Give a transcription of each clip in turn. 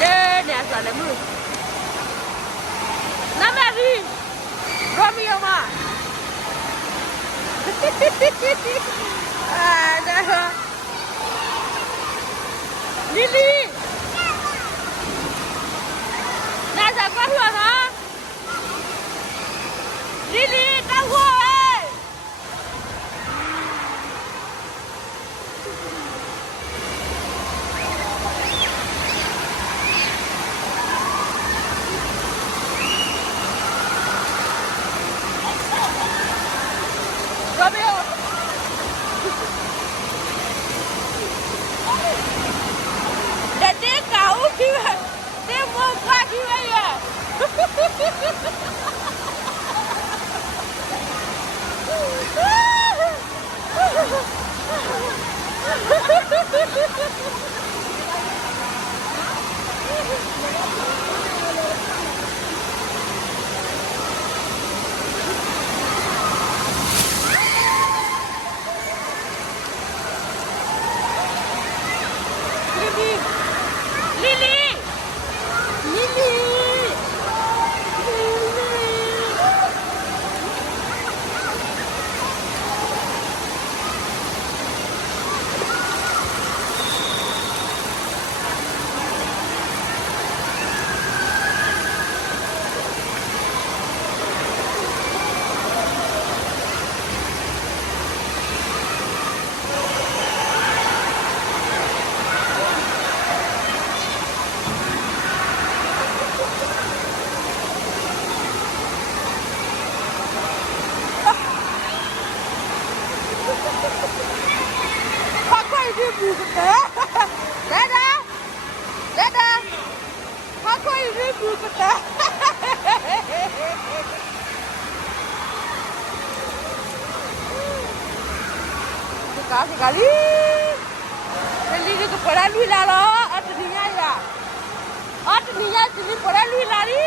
lên nè giờ lấy mưa năm mẹ đi Romeo mà à đây Lily nãy giờ có hưởng hả Lily tao hùa ơi Romeo để tiếng cậu kìa tiếng mồm qua kìa à Lily Pacoy đi bù cái đấy đấy Pacoy đi bù cái sekali Lily ke pada lui la lo atninya ya atninya sini pada lui lari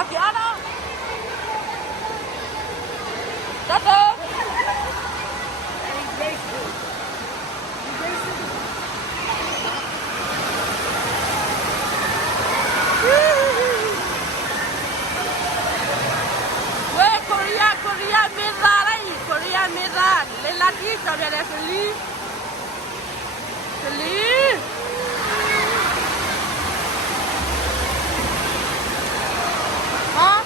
Lucky Anna. Tato. Korea meza đấy, Korea meza. Lên lát đi cho đẹp đẹp xử lý. Xử lý. Hả?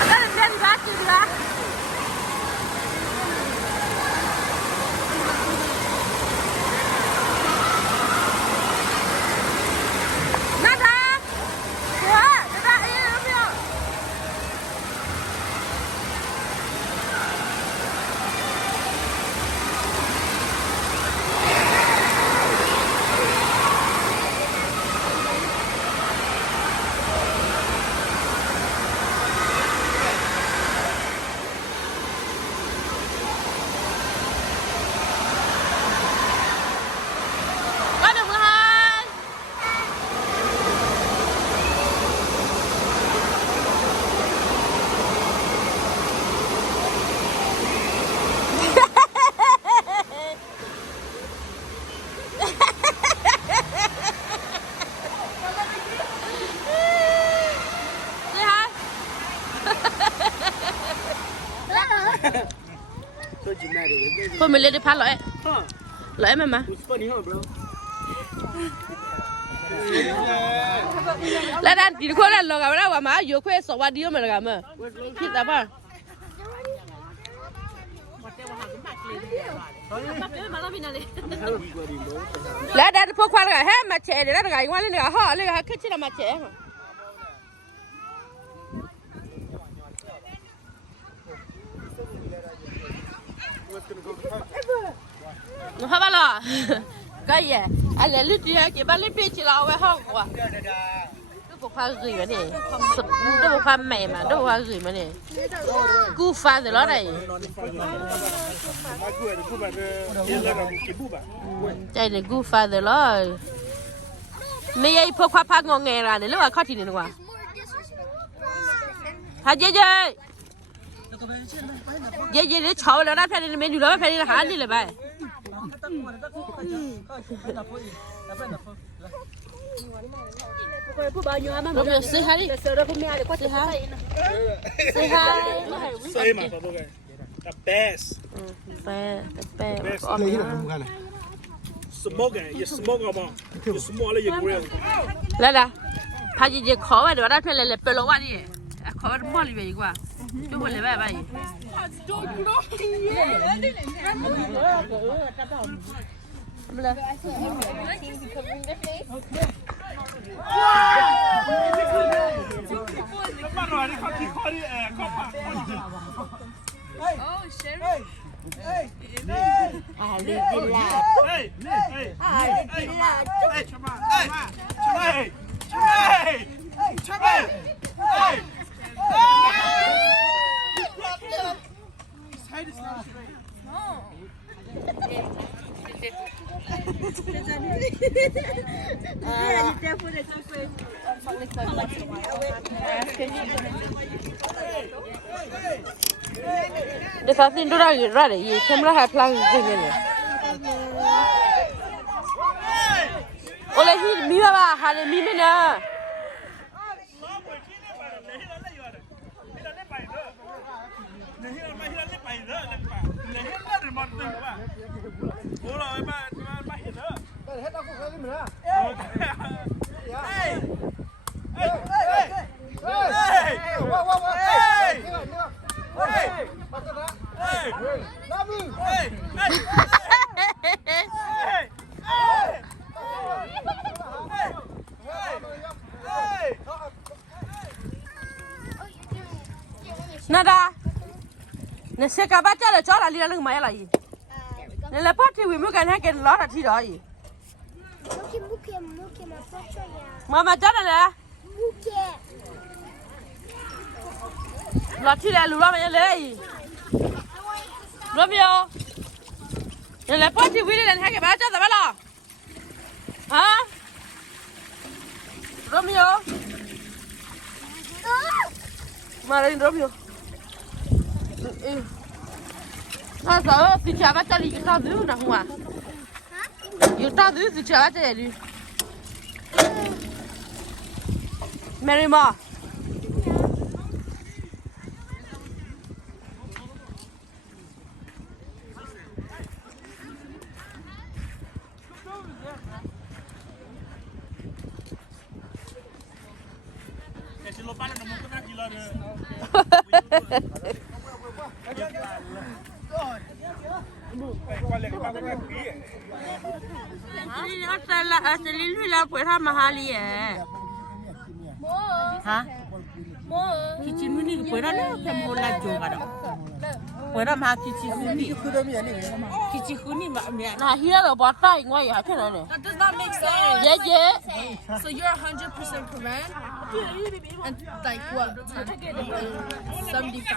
Ada lên đi bác đi bác. Thôi mình lên đi phát lõi. Lõi em mà. Là đang đi qua là lò gà đó mà vừa quay sầu đi mà gà mà. Thích lắm à. Là đang phố qua là hết mà trẻ để nó gà ngoài lên gà họ lên gà cái chi là mà trẻ. Nó hấp bao lò, cái gì? Anh lấy lít gì cái bao lít bít chỉ là ởห้องquá. Đâu có pha gì mà nè, đâu có pha mềm mà, đâu có pha gì mà nè. Cú pha rồi đó này. Chạy này cú pha rồi đó. Mấy ai phô pha ngon nghề ra này lúc mà khó thì nữa quá. Hả dê dê. Dê để chậu là nó phải đi mình là phải đi hả đi là vậy. Bây giờ say hi đi. Say hi. Say hi. Say mà tao cái. The best. The best. Smoke you smoke không? You smoke là you grill. Là. Phải gì khó vậy đó, phải là bê lô quá đi. Khó mất đi vậy quá. Chú muốn lấy vậy. Để sao tin ra ra đấy, xem ra hai plan gì này. Oleh hi mi ba ha le mi me na. Nada. Nè xe cả bát là chó là đi ra lưng mày là gì? Nè là bắt thì mình mới cần hay cái lót là thi đó gì? Mà chó này nè. Lót thi là lúa mày lấy gì? Romeo. Le porti Willy lên hai cái bá cho tao bắt lò. Hả? Romeo. Mà lên Romeo. Nó sợ thì chả bắt cho đi cái tao giữ nào không à? Yung tao giữ thì chả bắt cho đi. Mary Mo. Se lo parla non può neanche la quale che va qui Asli lui là phải tham mà li à? Hả? Kichi muni phải đó cái môn là chùa cả đó. Phải đó mà kichi muni. Kichi muni mà mẹ. Nah here là bỏ tay ngoài à thế nào nè? That does not make sense. Yeah yeah. So you're 100% Korean? And like what? 75?